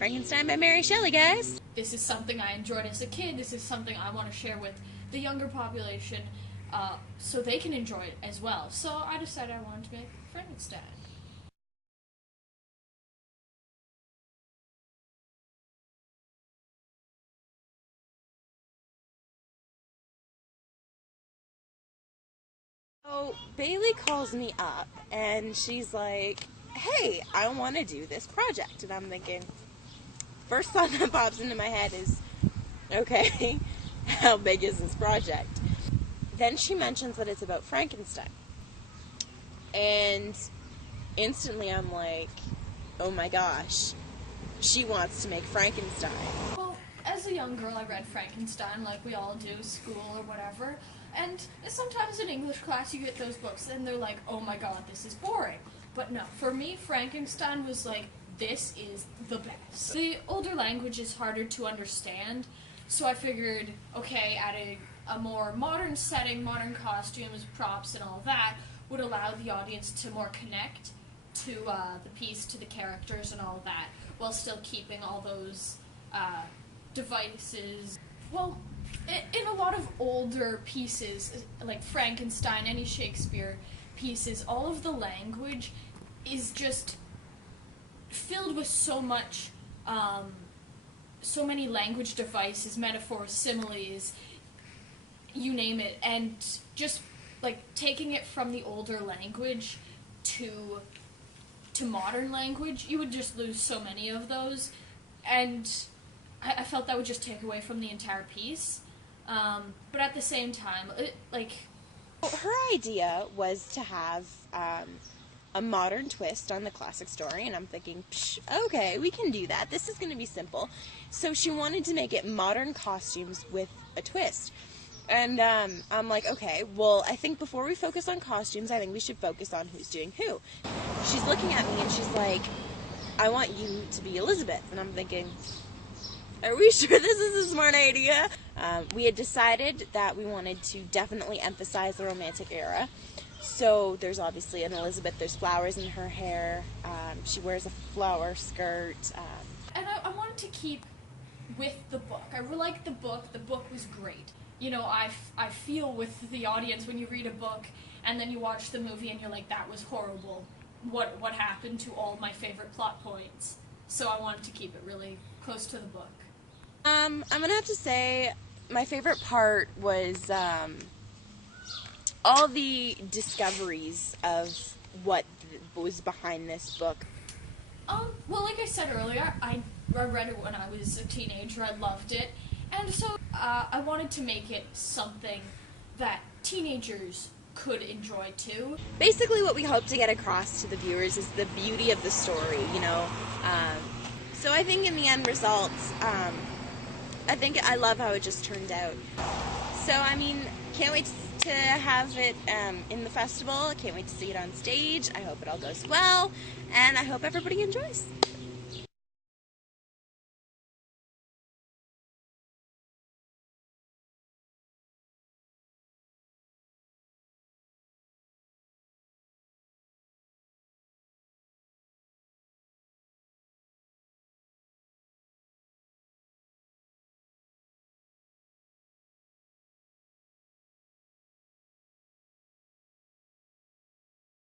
Frankenstein by Mary Shelley, guys. This is something I enjoyed as a kid. This is something I want to share with the younger population so they can enjoy it as well. So I decided I wanted to make Frankenstein. So Bailey calls me up and she's like, hey, I want to do this project. And I'm thinking, first thought that pops into my head is, okay, how big is this project? Then she mentions that it's about Frankenstein. And instantly I'm like, oh my gosh, she wants to make Frankenstein. Well, as a young girl, I read Frankenstein like we all do, school or whatever. And sometimes in English class you get those books and they're like, oh my god, this is boring. But no, for me, Frankenstein was like, this is the best. The older language is harder to understand, so I figured, okay, adding a more modern setting, modern costumes, props, and all that would allow the audience to more connect to the piece, to the characters and all that, while still keeping all those devices. Well, in a lot of older pieces, like Frankenstein, any Shakespeare pieces, all of the language is just filled with so much, so many language devices, metaphors, similes, you name it, and just like taking it from the older language to modern language, you would just lose so many of those, and I felt that would just take away from the entire piece. But at the same time, her idea was to have a modern twist on the classic story, and I'm thinking, okay, we can do that. This is going to be simple. So she wanted to make it modern costumes with a twist. And I'm like, okay, well, I think before we focus on costumes, I think we should focus on who's doing who. She's looking at me and she's like, I want you to be Elizabeth. And I'm thinking, are we sure this is a smart idea? We had decided that we wanted to definitely emphasize the Romantic era. So there's obviously an Elizabeth, there's flowers in her hair, she wears a flower skirt. And I wanted to keep with the book. I really liked the book was great. You know, I feel with the audience when you read a book and then you watch the movie and you're like, that was horrible. What happened to all my favorite plot points? So I wanted to keep it really close to the book. I'm gonna have to say my favorite part was all the discoveries of what was behind this book. Well, like I said earlier, I read it when I was a teenager. I loved it, and so I wanted to make it something that teenagers could enjoy too. Basically, what we hope to get across to the viewers is the beauty of the story, you know. So I think in the end result, I think I love how it just turned out. So, I mean, can't wait to have it in the festival. Can't wait to see it on stage. I hope it all goes well, and I hope everybody enjoys.